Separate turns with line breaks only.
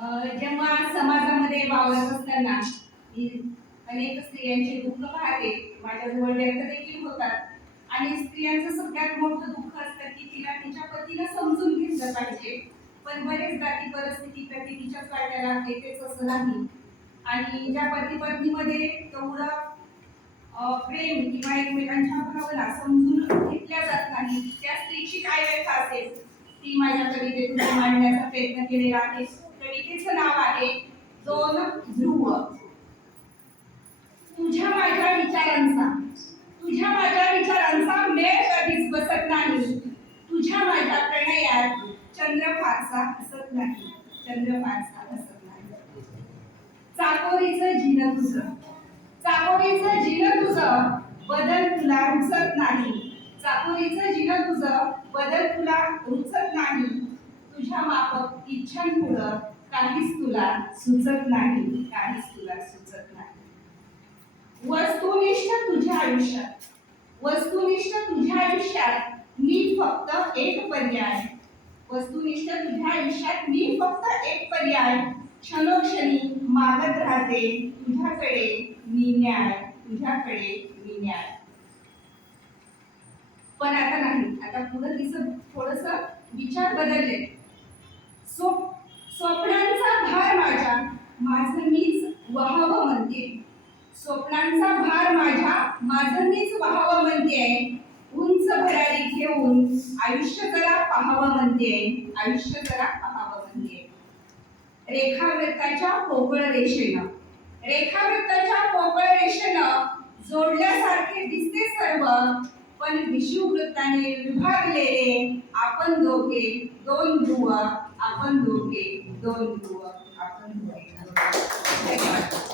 जेव्हा समाजामध्ये वावरत असताना अनेक स्त्रियांचे दुःख पाहते माझ्याजवळ व्यक्त देखील होतात. आणि स्त्रियांचं सगळ्यात मोठं दुःख असतं की तिला तिच्या पतीला समजून घेतलं पाहिजे. पण बरेचदा ती परिस्थिती प्रति तिच्याच वाट्याला येतेच असं नाही. आणि ज्या पती पत्नीमध्ये तेवढं प्रेम किंवा एकमेकांच्या भावना समजून घेतल्या जात नाही त्या स्त्रीची काय व्यथा असेल? ती माझ्या कवितेतून मांडण्याचा प्रयत्न केलेला आहे. कवितेचं नाव आहे दोन ध्रुव. तुझ्या माझ्या विचारांचा तुझ्या माझ्या विचारांचा मेळ कधीच बसत नाही. तुझ्या माझ्या प्रणयात चंद्र फारसा हसत नाही. चंद्र फारसा हसत नाही. चाकोरीचं जिन तुझं चाकोरीचं जिन तुझं बदल तुला रुचत नाही. चाकोरीचं जिन तुझं बदल तुला रुचत नाही. तुझ्या माफक इच्छांपुढं काहीच तुला सुचत नाही काहीच तुला सुचत नाही. वस्तुनिष्ठ तुझ्या आयुष्यात वस्तुनिष्ठ तुझ्या आयुष्यात मी फक्त एक पर्याय. वस्तुनिष्ठ तुझ्या आयुष्यात मी फक्त एक पर्याय. क्षणोक्षणी मागत राहते तुझ्याकडे मी न्याय तुझ्याकडे मी न्याय. पण आता नाही आता पुढे तिचं थोडस विचार बदलले. स्वप स्वप्नांचा माझं मीच व्हावं म्हणते. स्वप्नांचा भार माझ्या माझं मीच व्हावं म्हणते. उंच भरारी घेऊन आयुष्य जरा पाहावं म्हणते. आयुष्य जरा पाहावं म्हणते. रेखावृत्ताच्या पोकळ रेषेनं रेखावृत्ताच्या पोकळ रेषेनं जोडल्यासारखे दिसते सर्व पण विषुववृत्ताने विभागलेले आपण दोघे दोन ध्रुव आपण दोघे दोन ध्रुव. Oh, my God.